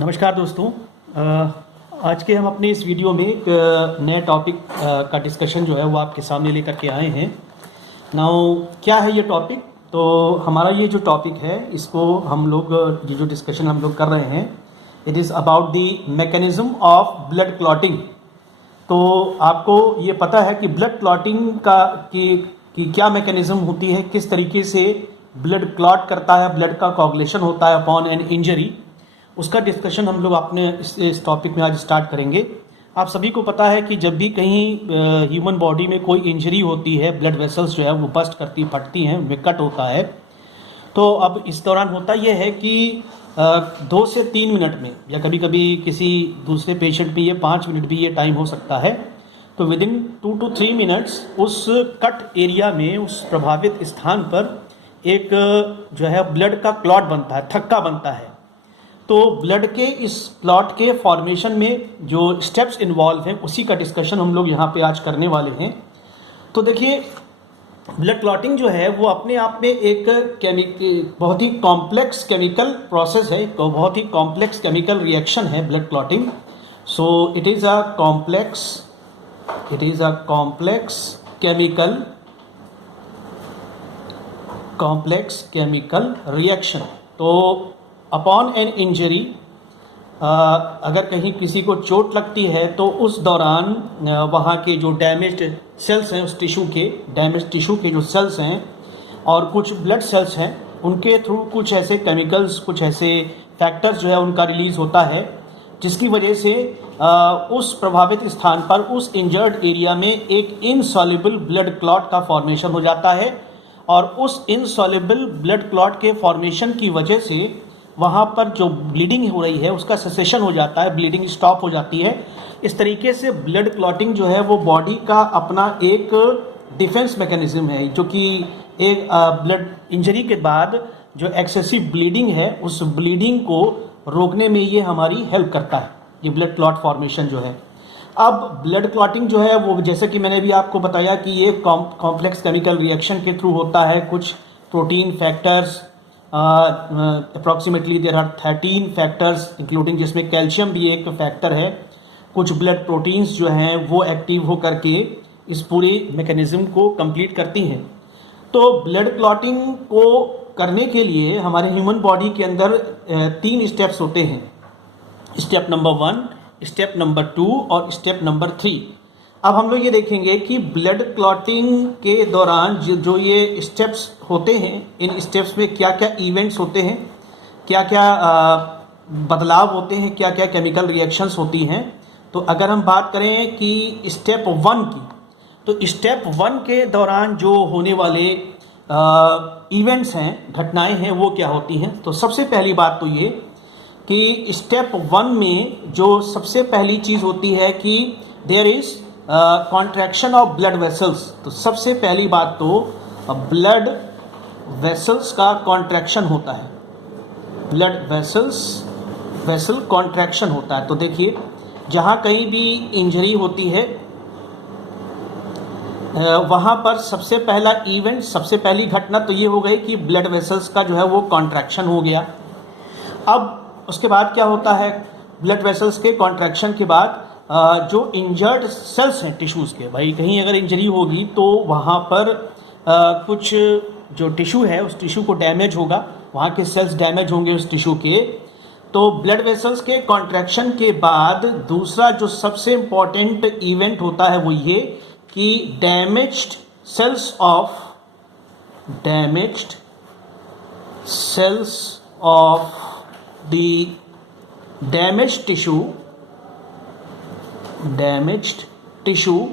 नमस्कार दोस्तों। आज के हम अपने इस वीडियो में एक नए टॉपिक का डिस्कशन जो है वो आपके सामने लेकर के आए हैं। नाउ क्या है ये टॉपिक? तो हमारा ये जो टॉपिक है इसको हम लोग ये जो डिस्कशन हम लोग कर रहे हैं, it is about the mechanism of blood clotting. तो आपको ये पता है कि ब्लड क्लॉटिंग की क्या मैकेनिज्म होती है, किस तरीके से ब्लड क्लॉट करता है, ब्लड का कोagulation होता है अपॉन एन इंजरी, उसका डिस्कशन हम लोग अपने इस टॉपिक में आज स्टार्ट करेंगे। आप सभी को पता है कि जब भी कहीं ह्यूमन बॉडी में कोई इंजरी होती है, ब्लड वेसल्स जो है वो बस्ट करती फटती हैं, विकट होता है। तो अब इस दौरान होता यह है कि 2 से 3 मिनट में, या कभी कभी किसी दूसरे पेशेंट में ये 5 मिनट भी ये टाइम हो सकता है, तो विद इन 2 to 3 मिनट्स उस कट एरिया में, उस प्रभावित स्थान पर एक जो है ब्लड का क्लॉट बनता है, थक्का बनता है। तो ब्लड के इस क्लॉट के फॉर्मेशन में जो स्टेप्स इन्वॉल्व हैं उसी का डिस्कशन हम लोग यहाँ पे आज करने वाले हैं। तो देखिए, ब्लड क्लॉटिंग जो है वो अपने आप में एक बहुत ही कॉम्प्लेक्स केमिकल प्रोसेस है, बहुत ही कॉम्प्लेक्स केमिकल रिएक्शन है blood clotting. So it is a complex chemical reaction. तो अपॉन एन इंजरी, अगर कहीं किसी को चोट लगती है तो उस दौरान वहाँ के जो डैमेज्ड सेल्स हैं, उस डैमेज टिश्यू के जो सेल्स हैं और कुछ ब्लड सेल्स हैं, उनके थ्रू कुछ ऐसे केमिकल्स, कुछ ऐसे फैक्टर्स जो है उनका रिलीज़ होता है, जिसकी वजह से उस प्रभावित स्थान पर, उस इंजर्ड एरिया में एक इनसॉल्युबल ब्लड क्लॉट का फॉर्मेशन हो जाता है। और उस इनसॉल्युबल ब्लड क्लॉट के फॉर्मेशन की वजह से वहाँ पर जो ब्लीडिंग हो रही है उसका सेसेशन हो जाता है, ब्लीडिंग स्टॉप हो जाती है। इस तरीके से ब्लड क्लॉटिंग जो है वो बॉडी का अपना एक डिफेंस मैकेनिज्म है, जो कि एक ब्लड इंजरी के बाद जो एक्सेसिव ब्लीडिंग है उस ब्लीडिंग को रोकने में ये हमारी हेल्प करता है, ये ब्लड क्लॉट फॉर्मेशन जो है। अब ब्लड क्लॉटिंग जो है वो, जैसे कि मैंने भी आपको बताया कि ये कॉम्प्लेक्स केमिकल रिएक्शन के थ्रू होता है। कुछ protein factors, approximately there are 13 factors including, जिसमें कैल्शियम भी एक फैक्टर है। कुछ ब्लड प्रोटीन्स जो हैं वो एक्टिव हो करके इस पूरे मैकेनिज्म को कंप्लीट करती हैं। तो ब्लड क्लॉटिंग को करने के लिए हमारे ह्यूमन बॉडी के अंदर 3 स्टेप्स होते हैं। स्टेप नंबर 1, स्टेप नंबर 2 और स्टेप नंबर 3। अब हम लोग ये देखेंगे कि ब्लड क्लॉटिंग के दौरान जो ये स्टेप्स होते हैं, इन स्टेप्स में क्या क्या इवेंट्स होते हैं, क्या क्या बदलाव होते हैं, क्या क्या केमिकल रिएक्शंस होती हैं। तो अगर हम बात करें कि स्टेप 1 की, तो स्टेप 1 के दौरान जो होने वाले इवेंट्स हैं, घटनाएं हैं, वो क्या होती हैं। तो सबसे पहली बात तो ये कि स्टेप 1 में जो सबसे पहली चीज़ होती है कि there is contraction of blood vessels. तो सबसे पहली बात तो ब्लड वेसल्स का कॉन्ट्रैक्शन होता है, ब्लड वेसल कॉन्ट्रैक्शन होता है। तो देखिए, जहाँ कहीं भी इंजरी होती है वहाँ पर सबसे पहला इवेंट, सबसे पहली घटना तो ये हो गई कि ब्लड वेसल्स का जो है वो कॉन्ट्रैक्शन हो गया। अब उसके बाद क्या होता है, ब्लड वेसल्स के कॉन्ट्रैक्शन के बाद जो इंजर्ड सेल्स हैं टिश्यूज़ के, भाई कहीं अगर इंजरी होगी तो वहाँ पर कुछ जो टिश्यू है उस टिश्यू को डैमेज होगा, वहाँ के सेल्स डैमेज होंगे उस टिश्यू के। तो ब्लड वेसल्स के कॉन्ट्रैक्शन के बाद दूसरा जो सबसे इम्पॉर्टेंट इवेंट होता है वो ये कि damaged cells of the damaged tissue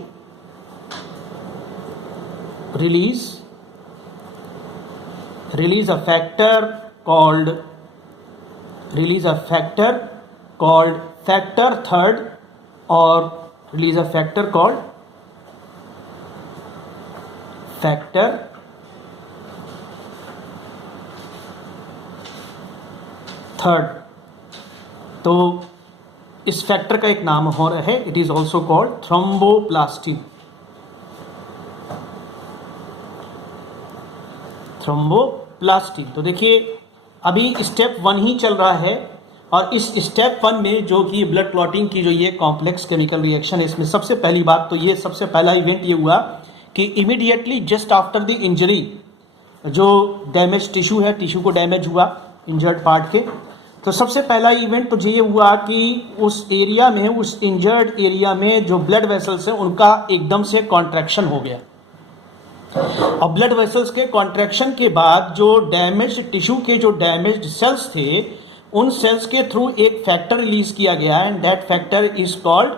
release a factor called factor third, or release a factor called factor third. तो इस फैक्टर का एक नाम और है, it is also called thromboplastin. Thromboplastin. तो देखिए, अभी स्टेप 1 ही चल रहा है और इस स्टेप 1 में जो कि ब्लड क्लॉटिंग की जो ये कॉम्प्लेक्स केमिकल रिएक्शन है, इसमें सबसे पहली बात तो ये सबसे पहला इवेंट ये हुआ कि immediately just after the injury, जो डैमेज टिश्यू है, टिश्यू को डैमेज हुआ इंजर्ड पार्ट के, तो सबसे पहला इवेंट तो ये हुआ कि उस एरिया में, उस इंजर्ड एरिया में जो ब्लड वेसल्स हैं उनका एकदम से कॉन्ट्रैक्शन हो गया। और ब्लड वेसल्स के कॉन्ट्रैक्शन के बाद जो डैमेज टिश्यू के जो डैमेज्ड सेल्स थे, उन सेल्स के थ्रू एक फैक्टर रिलीज किया गया and that factor is called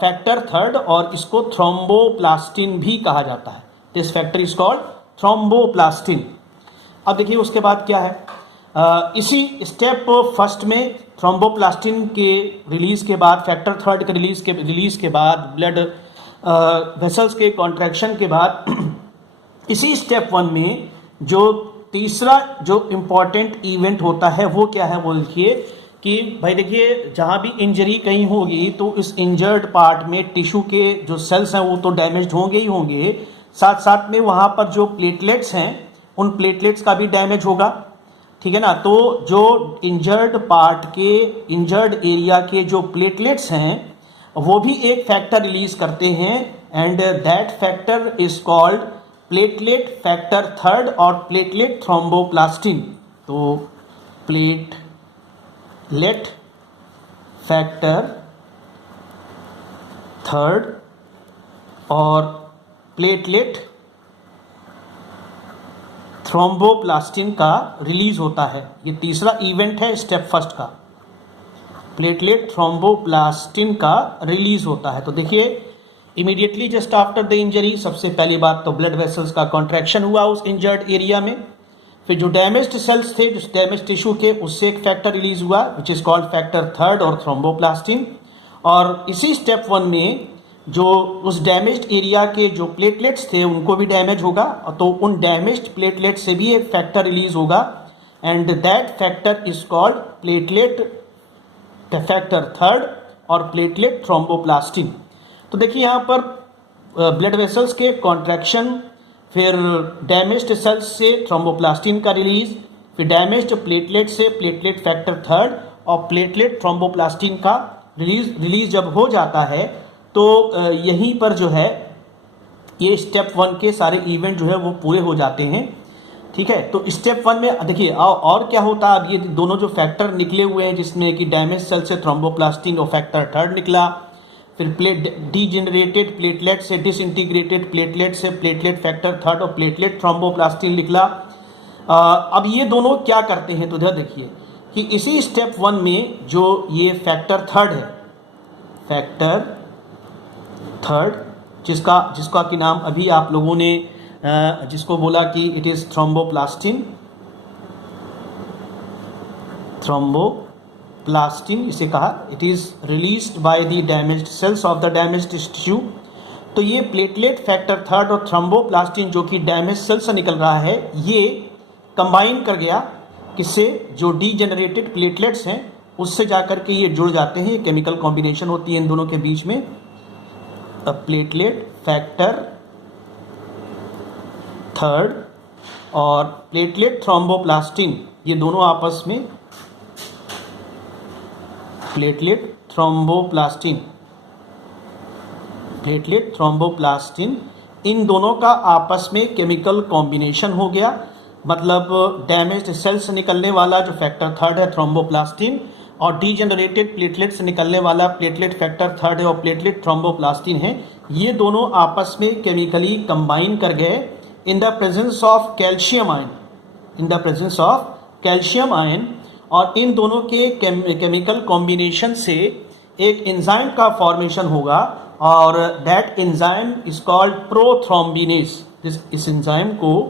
factor third, और इसको थ्रोम्बोप्लास्टिन भी कहा जाता है। This factor is called thromboplastin. अब देखिए उसके बाद क्या है, इसी स्टेप फर्स्ट में थ्रोम्बोप्लास्टिन के रिलीज के बाद, फैक्टर थर्ड के रिलीज के बाद, ब्लड वेसल्स के कॉन्ट्रैक्शन के बाद इसी स्टेप 1 में जो तीसरा जो इम्पॉर्टेंट इवेंट होता है वो क्या है, वो देखिए कि भाई देखिए जहाँ भी इंजरी कहीं होगी तो इस इंजर्ड पार्ट में टिश्यू के जो सेल्स हैं वो तो डैमेज होंगे ही होंगे, साथ साथ में वहाँ पर जो प्लेटलेट्स हैं उन प्लेटलेट्स का भी डैमेज होगा, ठीक है ना। तो जो इंजर्ड पार्ट के, इंजर्ड एरिया के जो प्लेटलेट्स हैं वो भी एक फैक्टर रिलीज करते हैं and that factor is called platelet factor third और प्लेटलेट थ्रोम्बोप्लास्टिन। तो प्लेटलेट फैक्टर थर्ड और प्लेटलेट थ्रोम्बोप्लास्टिन का रिलीज होता है। ये तीसरा इवेंट है स्टेप फर्स्ट का, प्लेटलेट थ्रोम्बोप्लास्टिन का रिलीज होता है। तो देखिए immediately just after the injury, सबसे पहली बात तो ब्लड वेसल्स का कॉन्ट्रैक्शन हुआ उस इंजर्ड एरिया में, फिर जो डैमेज्ड सेल्स थे, जो डैमेज टिश्यू के, उससे एक फैक्टर रिलीज हुआ which is called factor third और थ्रोम्बोप्लास्टिन। और इसी स्टेप 1 में जो उस डैमेज्ड एरिया के जो प्लेटलेट्स थे उनको भी डैमेज होगा, तो उन डैमेज्ड प्लेटलेट से भी एक फैक्टर रिलीज होगा and that factor is called platelet factor third और प्लेटलेट थ्रोम्बोप्लास्टिन। तो देखिए यहाँ पर ब्लड वेसल्स के कॉन्ट्रैक्शन, फिर डैमेज्ड सेल्स से थ्रोम्बोप्लास्टिन का रिलीज, फिर डैमेज्ड प्लेटलेट से प्लेटलेट फैक्टर थर्ड और प्लेटलेट थ्रोम्बोप्लास्टिन का रिलीज जब हो जाता है तो यहीं पर जो है ये स्टेप 1 के सारे इवेंट जो है वो पूरे हो जाते हैं, ठीक है। तो स्टेप 1 में देखिए और क्या होता है, अब ये दोनों जो फैक्टर निकले हुए हैं जिसमें कि डैमेज सेल से थ्रोम्बोप्लास्टिन और फैक्टर थर्ड निकला, फिर डीजेनरेटेड प्लेटलेट से डिसइंटीग्रेटेड प्लेटलेट से प्लेटलेट फैक्टर थर्ड और प्लेटलेट थ्रोम्बोप्लास्टिन निकला। अब ये दोनों क्या करते हैं, तो इधर देखिए कि इसी स्टेप 1 में जो ये फैक्टर थर्ड है, फैक्टर थर्ड जिसका कि नाम अभी आप लोगों ने जिसको बोला कि इट इज थ्रोम्बोप्लास्टिन, थ्रोम्बोप्लास्टिन इसे कहा, it is released by the damaged cells of the damaged tissue. तो ये प्लेटलेट फैक्टर थर्ड और थ्रोम्बोप्लास्टिन जो कि डैमेज सेल से निकल रहा है, ये कंबाइन कर गया किससे, जो डीजेनरेटेड प्लेटलेट्स हैं उससे जाकर के ये जुड़ जाते हैं, ये केमिकल कॉम्बिनेशन होती है इन दोनों के बीच में। प्लेटलेट फैक्टर थर्ड और प्लेटलेट थ्रोम्बोप्लास्टिन, ये दोनों आपस में, प्लेटलेट थ्रोम्बोप्लास्टिन, प्लेटलेट थ्रोम्बोप्लास्टिन, इन दोनों का आपस में केमिकल कॉम्बिनेशन हो गया। मतलब डैमेज्ड सेल से निकलने वाला जो फैक्टर थर्ड है थ्रोम्बोप्लास्टिन और डीजेनरेटेड प्लेटलेट से निकलने वाला प्लेटलेट फैक्टर थर्ड है और प्लेटलेट थ्रोम्बोप्लास्टिन है, ये दोनों आपस में केमिकली कंबाइन कर गए in the presence of calcium ion, in the presence of calcium ion. और इन दोनों के केमिकल कॉम्बिनेशन से एक एंजाइम का फॉर्मेशन होगा और that enzyme is called prothrombinase. इस एंजाइम को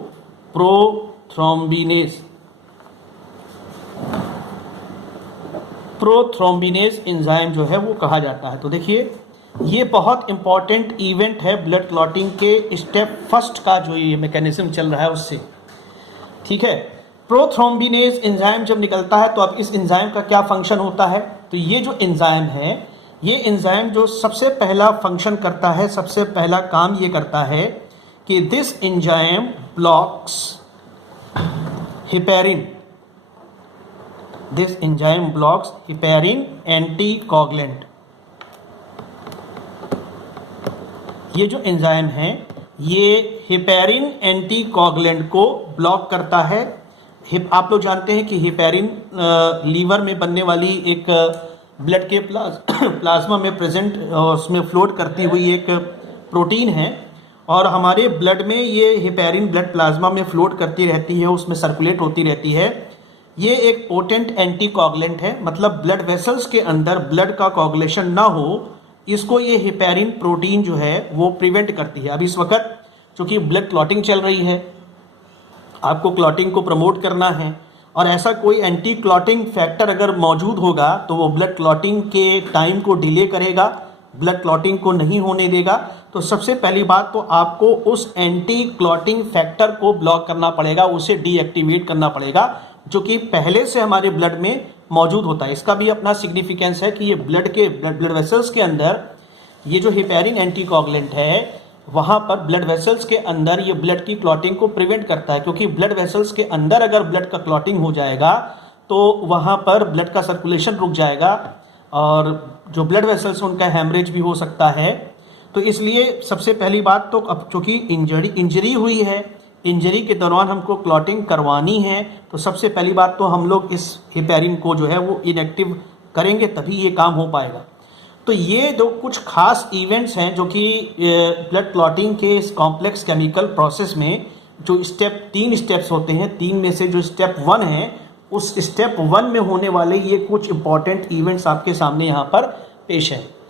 प्रोथ्रोम्बिनेज एंजाइम जो है वो कहा जाता है। तो देखिए ये बहुत इंपॉर्टेंट इवेंट है ब्लड क्लॉटिंग के स्टेप फर्स्ट का, जो ये मैकेनिज्म चल रहा है उससे, ठीक है। प्रोथ्रोम्बिनेज एंजाइम जब निकलता है तो अब इस एंजाइम का क्या फंक्शन होता है, तो ये जो एंजाइम है, ये एंजाइम जो सबसे पहला फंक्शन करता है, सबसे पहला काम ये करता है कि this enzyme blocks heparin, this enzyme blocks heparin anticoagulant. ये जो एंजाइम है ये हेपेरिन एंटीकोगुलेंट को ब्लॉक करता है। आप लोग जानते हैं कि हेपेरिन लीवर में बनने वाली एक ब्लड के प्लाज्मा में प्रेजेंट उसमें फ्लोट करती हुई एक प्रोटीन है, और हमारे ब्लड में ये हेपेरिन ब्लड प्लाज्मा में फ्लोट करती रहती है, उसमें सर्कुलेट होती रहती है। ये एक पोटेंट एंटीकोगुलेंट है, मतलब ब्लड वेसल्स के अंदर ब्लड का कोगुलेशन ना हो, इसको ये हेपेरिन प्रोटीन जो है वो प्रिवेंट करती है। अब इस वक्त चूंकि ब्लड क्लॉटिंग चल रही है, आपको क्लॉटिंग को प्रमोट करना है, और ऐसा कोई एंटी क्लॉटिंग फैक्टर अगर मौजूद होगा तो वो ब्लड क्लॉटिंग के टाइम को डिले करेगा, ब्लड क्लॉटिंग को नहीं होने देगा। तो सबसे पहली बात तो आपको उस एंटी क्लॉटिंग फैक्टर को ब्लॉक करना पड़ेगा, उसे डीएक्टिवेट करना पड़ेगा, जो कि पहले से हमारे ब्लड में मौजूद होता है। इसका भी अपना सिग्निफिकेंस है कि ये ब्लड वेसल्स के अंदर ये जो हेपेरिन एंटीकोगुलेंट है वहाँ पर ब्लड वेसल्स के अंदर ये ब्लड की क्लॉटिंग को प्रिवेंट करता है, क्योंकि ब्लड वेसल्स के अंदर अगर ब्लड का क्लॉटिंग हो जाएगा तो वहाँ पर ब्लड का सर्कुलेशन रुक जाएगा, और जो ब्लड वेसल्स उनका हैमरेज भी हो सकता है। तो इसलिए सबसे पहली बात तो अब चूँकि इंजरी हुई है, इंजरी के दौरान हमको क्लॉटिंग करवानी है, तो सबसे पहली बात तो हम लोग इस हेपेरिन को जो है वो इनएक्टिव करेंगे, तभी ये काम हो पाएगा। तो ये दो कुछ खास इवेंट्स हैं जो कि ब्लड क्लॉटिंग के इस कॉम्प्लेक्स केमिकल प्रोसेस में जो तीन स्टेप्स होते हैं, तीन में से जो स्टेप 1 है, उस स्टेप 1 में होने वाले ये कुछ इंपॉर्टेंट इवेंट्स आपके सामने यहाँ पर पेश है।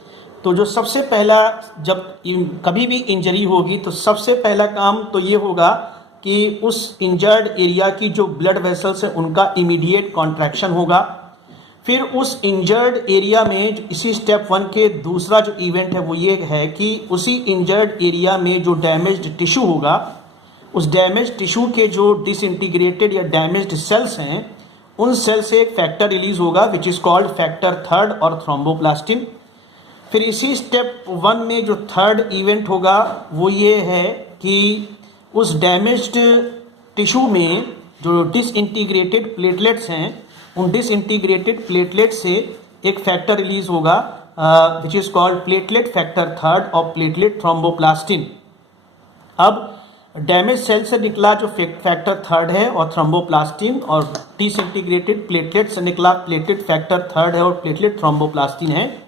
तो जो सबसे पहला, जब कभी भी इंजरी होगी तो सबसे पहला काम तो ये होगा कि उस इंजर्ड एरिया की जो ब्लड वेसल्स है उनका इमीडिएट कॉन्ट्रैक्शन होगा। फिर उस इंजर्ड एरिया में इसी स्टेप 1 के दूसरा जो इवेंट है वो ये है कि उसी इंजर्ड एरिया में जो डैमेज्ड टिश्यू होगा, उस डैमेज टिश्यू के जो डिसइंटीग्रेटेड या डैमेज्ड सेल्स हैं, उन सेल से एक फैक्टर रिलीज होगा विच इज़ कॉल्ड फैक्टर 3 और थ्रोम्बोप्लास्टिन। फिर इसी स्टेप 1 में जो थर्ड इवेंट होगा वो ये है कि उस डैमेज्ड टिश्यू में जो डिसइंटीग्रेटेड प्लेटलेट्स हैं, उन डिसइंटीग्रेटेड प्लेटलेट से एक फैक्टर रिलीज होगा which is called platelet factor 3 और प्लेटलेट थ्रोम्बोप्लास्टिन। अब डैमेज सेल से निकला जो फैक्टर 3 है और थ्रोम्बोप्लास्टिन, और डिसइंटीग्रेटेड प्लेटलेट से निकला प्लेटलेट फैक्टर 3 है और प्लेटलेट थ्रोम्बोप्लास्टिन है।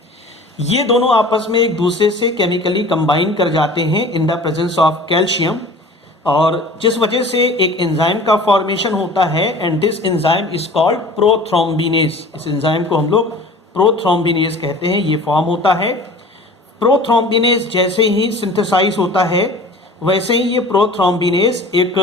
ये दोनों आपस में एक दूसरे से केमिकली कंबाइन कर जाते हैं in the presence of calcium, और जिस वजह से एक एंजाइम का फॉर्मेशन होता है, and this enzyme is called prothrombinase. इस एंजाइम को हम लोग प्रोथ्रोम्बिनेज कहते हैं। ये फॉर्म होता है। प्रोथ्रोम्बिनेज जैसे ही सिंथेसाइज होता है वैसे ही ये प्रोथ्रोम्बिनेज एक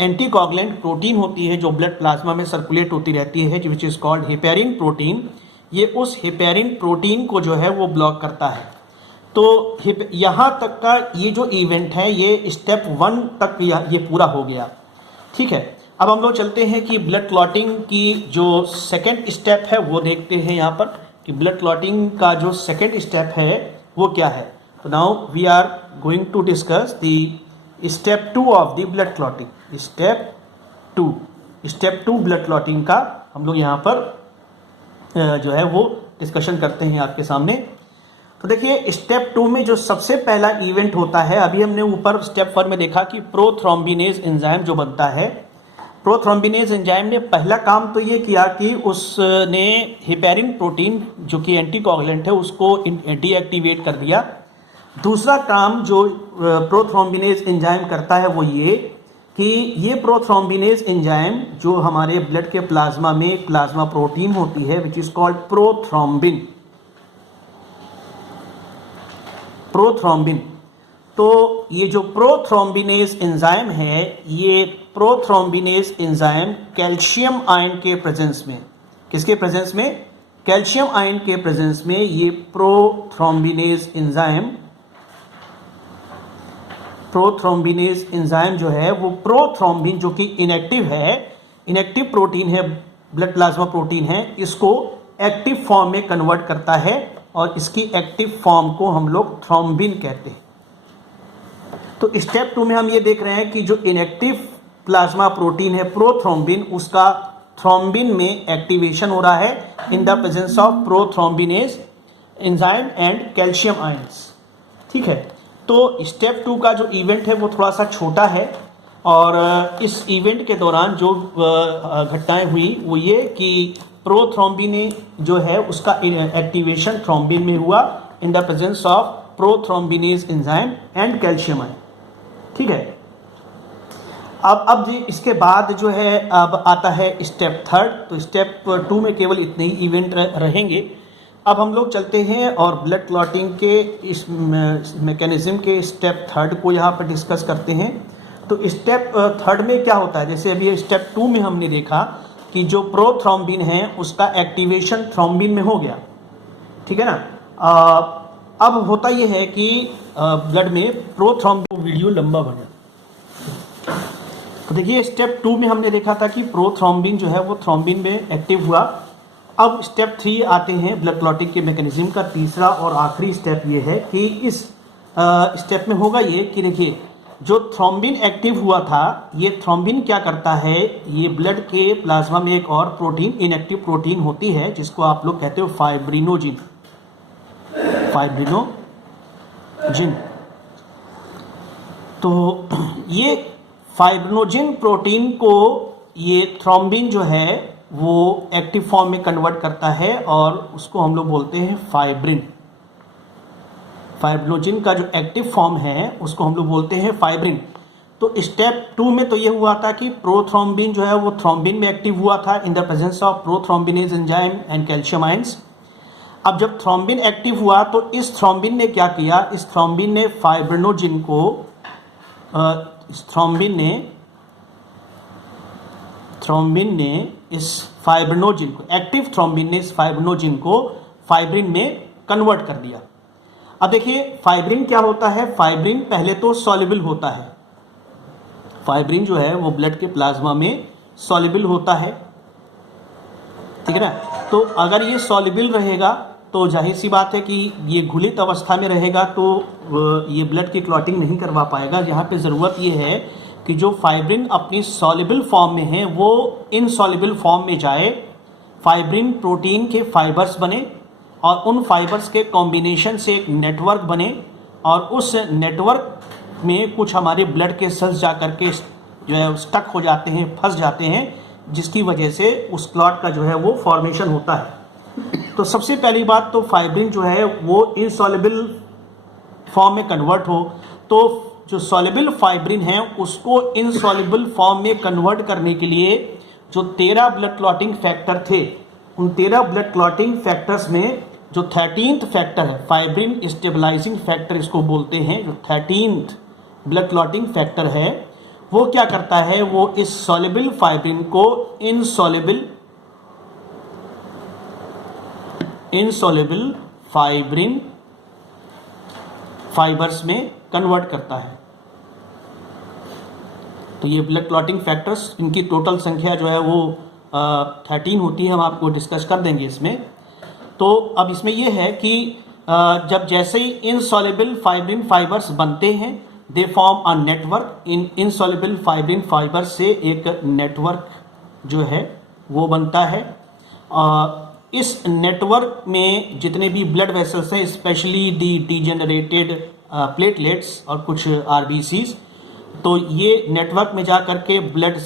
एंटीकोगुलेंट प्रोटीन होती है जो ब्लड प्लाज्मा में सर्कुलेट होती रहती है, which is called heparin protein. ये उस हेपेरिन प्रोटीन को जो है वो ब्लॉक करता है। तो यहाँ तक का ये जो इवेंट है ये स्टेप 1 तक ये पूरा हो गया। ठीक है, अब हम लोग चलते हैं कि ब्लड क्लॉटिंग की जो सेकेंड स्टेप है वो देखते हैं यहाँ पर कि ब्लड क्लॉटिंग का जो सेकेंड स्टेप है वो क्या है। तो now we are going to discuss the step 2 of the blood clotting. Step 2 blood clotting का हम लोग यहाँ पर जो है वो डिस्कशन करते हैं आपके सामने। तो देखिए स्टेप 2 में जो सबसे पहला इवेंट होता है, अभी हमने ऊपर स्टेप 1 में देखा कि प्रोथ्रोम्बिनेज एंजाइम जो बनता है, प्रोथ्रोम्बिनेज एंजाइम ने पहला काम तो ये किया कि उसने हेपेरिन प्रोटीन जो कि एंटीकोगुलेंट है उसको डीएक्टिवेट कर दिया। दूसरा काम जो प्रोथ्रोम्बिनेज एंजाइम करता है वो ये कि ये प्रोथ्रोम्बिनेज एंजाइम जो हमारे ब्लड के प्लाज्मा में प्लाज्मा प्रोटीन होती है विच इज कॉल्ड प्रोथ्रोम्बिन। तो ये जो प्रोथ्रोम्बिनेज एंजाइम है, ये प्रोथ्रोम्बिनेज एंजाइम कैल्शियम आयन के प्रेजेंस में, किसके प्रेजेंस में? कैल्शियम आयन के प्रेजेंस में ये प्रोथ्रोम्बिनेज एंजाइम जो है वो प्रोथ्रोम्बिन जो कि इनएक्टिव है, इनएक्टिव प्रोटीन है, ब्लड प्लाज्मा प्रोटीन है, इसको एक्टिव फॉर्म में कन्वर्ट करता है और इसकी एक्टिव फॉर्म को हम लोग थ्रोम्बिन कहते हैं। तो स्टेप 2 में हम ये देख रहे हैं कि जो इनएक्टिव प्लाज्मा प्रोटीन है प्रोथ्रोम्बिन, उसका थ्रोम्बिन में एक्टिवेशन हो रहा है in the presence of prothrombinase enzyme and calcium ions. ठीक है, तो स्टेप 2 का जो इवेंट है वो थोड़ा सा छोटा है और इस इवेंट के दौरान जो घटनाएं हुई वो ये कि प्रोथ्रोम्बिन जो है उसका एक्टिवेशन थ्रोम्बिन में हुआ in the presence of prothrombinase enzyme and calcium ion. ठीक है, अब जी इसके बाद जो है अब आता है स्टेप 3। तो स्टेप 2 में केवल इतने ही इवेंट रहेंगे। अब हम लोग चलते हैं और ब्लड क्लॉटिंग के इस मैकेनिज्म के स्टेप 3 को यहाँ पर डिस्कस करते हैं। तो स्टेप 3 में क्या होता है, जैसे अभी स्टेप 2 में हमने देखा कि जो प्रोथ्रोम्बिन है उसका एक्टिवेशन थ्रोम्बिन में हो गया। ठीक है ना। अब होता यह है कि ब्लड में प्रोथ्रोम्बिन, वीडियो लंबा बना। तो देखिए स्टेप 2 में हमने देखा था कि प्रोथ्रोम्बिन जो है वो थ्रोम्बिन में एक्टिव हुआ। अब स्टेप 3 आते हैं ब्लड क्लॉटिंग के मैकेनिज्म का तीसरा और आखिरी स्टेप ये है कि इस स्टेप में होगा ये कि देखिए जो थ्रोम्बिन एक्टिव हुआ था, ये थ्रोम्बिन क्या करता है, ये ब्लड के प्लाज्मा में एक और प्रोटीन, इनएक्टिव प्रोटीन होती है जिसको आप लोग कहते हो फाइब्रिनोजिन। फाइब्रिनोजिन, तो ये फाइब्रिनोजिन प्रोटीन को ये थ्रोम्बिन जो है वो एक्टिव फॉर्म में कन्वर्ट करता है और उसको हम लोग बोलते हैं फाइब्रिन। फाइब्रिनोजिन का जो एक्टिव फॉर्म है उसको हम लोग बोलते हैं फाइब्रिन। तो स्टेप 2 में तो ये हुआ था कि प्रोथ्रोम्बिन जो है वो थ्रोम्बिन में एक्टिव हुआ था in the presence of prothrombinase enzyme and calcium ions. अब जब थ्रोम्बिन एक्टिव हुआ तो इस थ्रोम्बिन ने क्या किया, इस थ्रोम्बिन ने फाइब्रिनोजिन को थ्रोम्बिन ने इस फाइब्रिनोजिन को, एक्टिव थ्रोम्बिन ने इस फाइब्रिनोजिन को फाइब्रिन में कन्वर्ट कर दिया। अब देखिए फाइब्रिन क्या होता है, फाइब्रिन पहले तो सॉल्युबल होता है। फाइब्रिन जो है वो ब्लड के प्लाज्मा में सॉल्युबल होता है। ठीक है ना। तो अगर ये सॉल्युबल रहेगा तो जाहिर सी बात है कि ये घुलित अवस्था में रहेगा तो ये ब्लड की क्लॉटिंग नहीं करवा पाएगा। यहाँ पे ज़रूरत ये है कि जो फाइब्रिन अपनी सॉल्युबल फॉर्म में है वो इनसॉल्युबल फॉर्म में जाए, फाइब्रिन प्रोटीन के फाइबर्स बने और उन फाइबर्स के कॉम्बिनेशन से एक नेटवर्क बने और उस नेटवर्क में कुछ हमारे ब्लड के सेल्स जा कर के जो है स्टक हो जाते हैं, फंस जाते हैं, जिसकी वजह से उस क्लॉट का जो है वो फॉर्मेशन होता है। तो सबसे पहली बात तो फाइब्रिन जो है वो इनसॉल्युबल फॉर्म में कन्वर्ट हो, तो जो सॉल्युबल फाइब्रिन है उसको इनसॉल्युबल फॉर्म में कन्वर्ट करने के लिए जो 13 ब्लड क्लॉटिंग फैक्टर थे, उन 13 ब्लड क्लॉटिंग फैक्टर्स में जो 13th फैक्टर है, फाइब्रिन स्टेबलाइजिंग फैक्टर इसको बोलते हैं, जो 13th ब्लड क्लॉटिंग फैक्टर है वो क्या करता है, वो इस सॉल्युबल फाइब्रिन को इनसॉल्युबल फाइब्रिन फाइबर्स में कन्वर्ट करता है। तो ये ब्लड क्लॉटिंग फैक्टर्स, इनकी टोटल संख्या जो है वो 13 होती है, हम आपको डिस्कस कर देंगे इसमें। तो अब इसमें ये है कि जब जैसे ही इनसॉल्युबल फाइब्रिन फाइबर्स बनते हैं, they form a network. In insoluble fibrin fibre से एक नेटवर्क जो है वो बनता है। इस नेटवर्क में जितने भी ब्लड वेसल्स हैं, स्पेशली दी डीजेनरेटेड प्लेटलेट्स और कुछ आरबीसीज, तो ये नेटवर्क में जा कर के ब्लड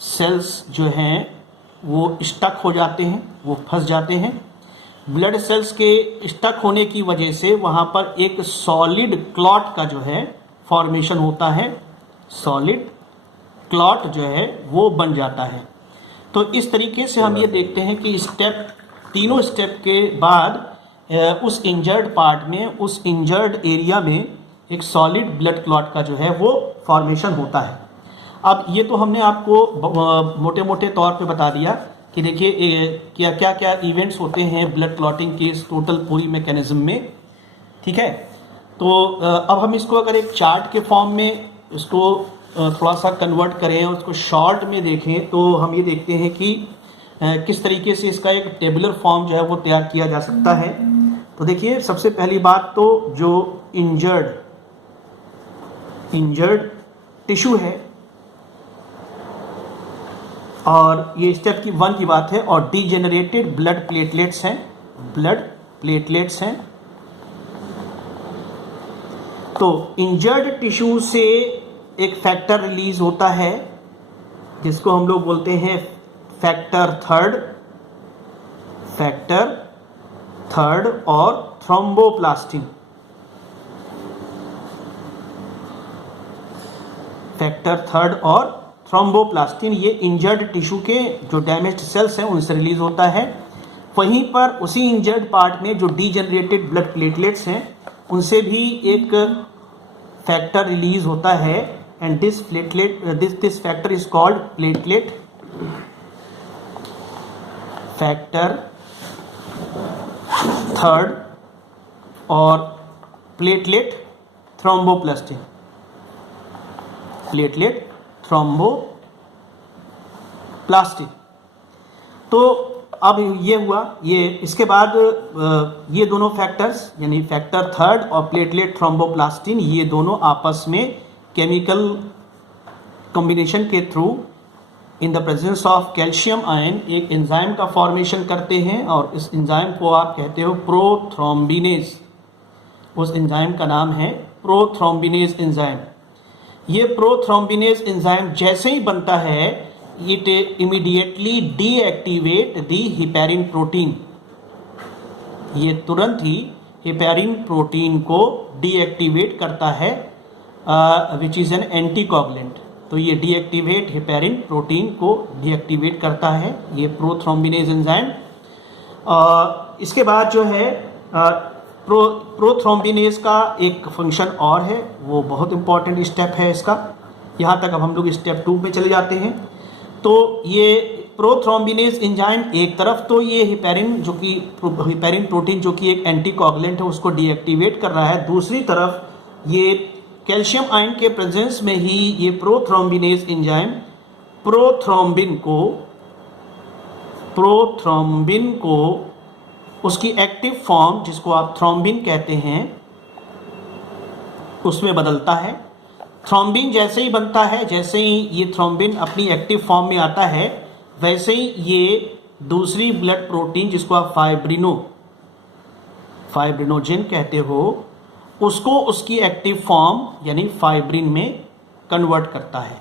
सेल्स जो हैं वो स्टक हो जाते हैं, वो फंस जाते हैं। ब्लड सेल्स के स्टक होने की वजह से वहाँ पर एक सॉलिड क्लॉट का जो है फॉर्मेशन होता है, सॉलिड क्लॉट जो है वो बन जाता है। तो इस तरीके से हम ये देखते हैं कि तीनों स्टेप के बाद उस इंजर्ड पार्ट में, उस इंजर्ड एरिया में एक सॉलिड ब्लड क्लॉट का जो है वो फॉर्मेशन होता है। अब ये तो हमने आपको मोटे मोटे तौर पे बता दिया कि देखिए क्या क्या क्या इवेंट्स होते हैं ब्लड क्लॉटिंग की इस टोटल पूरी मैकेनिज्म में। ठीक है, तो अब हम इसको अगर एक चार्ट के फॉर्म में इसको थोड़ा सा कन्वर्ट करें और उसको शॉर्ट में देखें तो हम ये देखते हैं कि किस तरीके से इसका एक टेबुलर फॉर्म जो है वो तैयार किया जा सकता है। तो देखिए सबसे पहली बात तो जो इंजर्ड टिश्यू है, और ये स्टेप की 1 की बात है। और डीजेनरेटेड ब्लड प्लेटलेट्स हैं, ब्लड प्लेटलेट्स हैं। तो इंजर्ड टिश्यू से एक फैक्टर रिलीज होता है जिसको हम लोग बोलते हैं फैक्टर थर्ड और थ्रोम्बोप्लास्टिन। फैक्टर थर्ड और थ्रोम्बोप्लास्टिन ये इंजर्ड टिश्यू के जो डैमेज्ड सेल्स हैं उनसे रिलीज होता है। वहीं पर उसी इंजर्ड पार्ट में जो डीजेनरेटेड ब्लड प्लेटलेट्स हैं उनसे भी एक फैक्टर रिलीज होता है and this factor is called platelet factor third और प्लेटलेट थ्रोम्बोप्लास्टिन, प्लेटलेट थ्रोम्बोप्लास्टिन। तो अब ये हुआ, ये इसके बाद ये दोनों फैक्टर्स यानी फैक्टर थर्ड और प्लेटलेट थ्रोम्बोप्लास्टिन ये दोनों आपस में केमिकल कॉम्बिनेशन के through in the presence of calcium ion एक एंजाइम का फॉर्मेशन करते हैं और इस एंजाइम को आप कहते हो प्रोथ्रोम्बिनेज। उस एंजाइम का नाम है प्रोथ्रोम्बिनेज एंजाइम। ये प्रोथ्रोम्बिनेज एंजाइम जैसे ही बनता है it immediately deactivate the heparin protein. ये तुरंत ही हेपेरिन प्रोटीन को डीएक्टिवेट करता है विच इज़ एन एंटीकोगुलेंट। तो ये डीएक्टिवेट हेपेरिन प्रोटीन को डीएक्टिवेट करता है ये प्रोथ्रोम्बिनेज एंजाइम। इसके बाद जो है प्रोथ्रोम्बिनेज का एक फंक्शन और है, वो बहुत इंपॉर्टेंट स्टेप है इसका। यहाँ तक अब हम लोग स्टेप 2 में चले जाते हैं। तो ये प्रोथ्रोम्बिनेज एंजाइम एक तरफ तो ये हेपेरिन प्रोटीन जो कि एक एंटीकोगुलेंट है उसको डीएक्टिवेट कर रहा है, दूसरी तरफ ये कैल्शियम आयन के प्रेजेंस में ही ये प्रोथ्रोम्बिनेज एंजाइम प्रोथ्रोम्बिन को उसकी एक्टिव फॉर्म जिसको आप थ्रोम्बिन कहते हैं उसमें बदलता है। थ्रोम्बिन जैसे ही बनता है, जैसे ही ये थ्रोम्बिन अपनी एक्टिव फॉर्म में आता है, वैसे ही ये दूसरी ब्लड प्रोटीन जिसको आप फाइब्रिनोजेन कहते हो उसको उसकी एक्टिव फॉर्म यानी फाइब्रिन में कन्वर्ट करता है।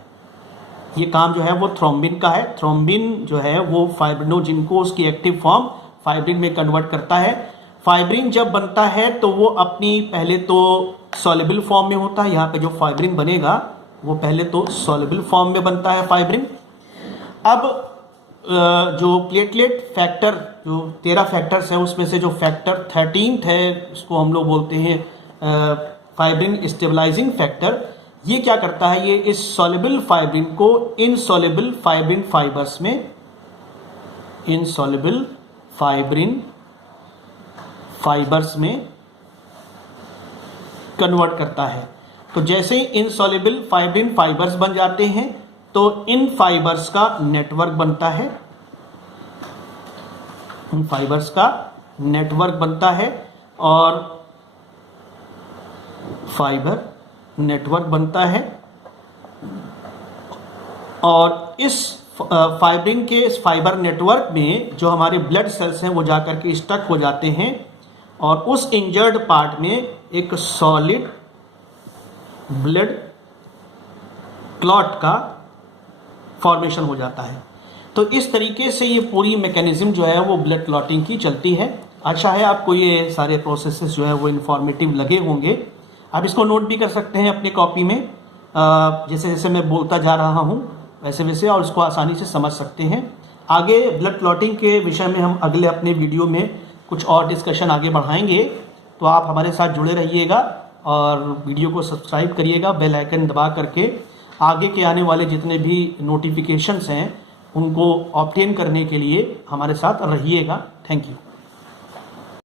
ये काम जो है वो थ्रोम्बिन का है। थ्रोम्बिन जो है वो फाइब्रिनोजेन को उसकी एक्टिव फॉर्म फाइब्रिन में कन्वर्ट करता है। फाइब्रिन जब बनता है तो वो अपनी पहले तो सॉल्युबल फॉर्म में होता है। यहाँ पे जो फाइब्रिन बनेगा वो पहले तो सॉल्युबल फॉर्म में बनता है फाइब्रिन। अब जो प्लेटलेट फैक्टर जो 13 फैक्टर्स है उसमें से जो फैक्टर 13th है उसको हम लोग बोलते हैं फाइब्रिन स्टेबलाइजिंग फैक्टर। ये क्या करता है, ये इस सॉल्युबल फाइब्रिन को इनसॉल्युबल फाइब्रिन फाइबर्स में कन्वर्ट करता है। तो जैसे ही इनसॉल्युबल फाइब्रिन फाइबर्स बन जाते हैं तो इन फाइबर्स का नेटवर्क बनता है, इन फाइबर्स का नेटवर्क बनता है और फाइबर नेटवर्क बनता है। और इस फाइब्रिन के इस फाइबर नेटवर्क में जो हमारे ब्लड सेल्स हैं वो जाकर के स्टक हो जाते हैं और उस इंजर्ड पार्ट में एक सॉलिड ब्लड क्लॉट का फॉर्मेशन हो जाता है। तो इस तरीके से ये पूरी मैकेनिज्म जो है वो ब्लड क्लॉटिंग की चलती है। आशा है आपको ये सारे प्रोसेसेस जो है वो इन्फॉर्मेटिव लगे होंगे। आप इसको नोट भी कर सकते हैं अपनी कॉपी में, जैसे जैसे मैं बोलता जा रहा हूँ वैसे वैसे, और इसको आसानी से समझ सकते हैं। आगे ब्लड क्लॉटिंग के विषय में हम अगले अपने वीडियो में कुछ और डिस्कशन आगे बढ़ाएंगे। तो आप हमारे साथ जुड़े रहिएगा और वीडियो को सब्सक्राइब करिएगा बेल आइकन दबा करके। आगे के आने वाले जितने भी नोटिफिकेशंस हैं उनको ऑब्टेन करने के लिए हमारे साथ रहिएगा। Thank you.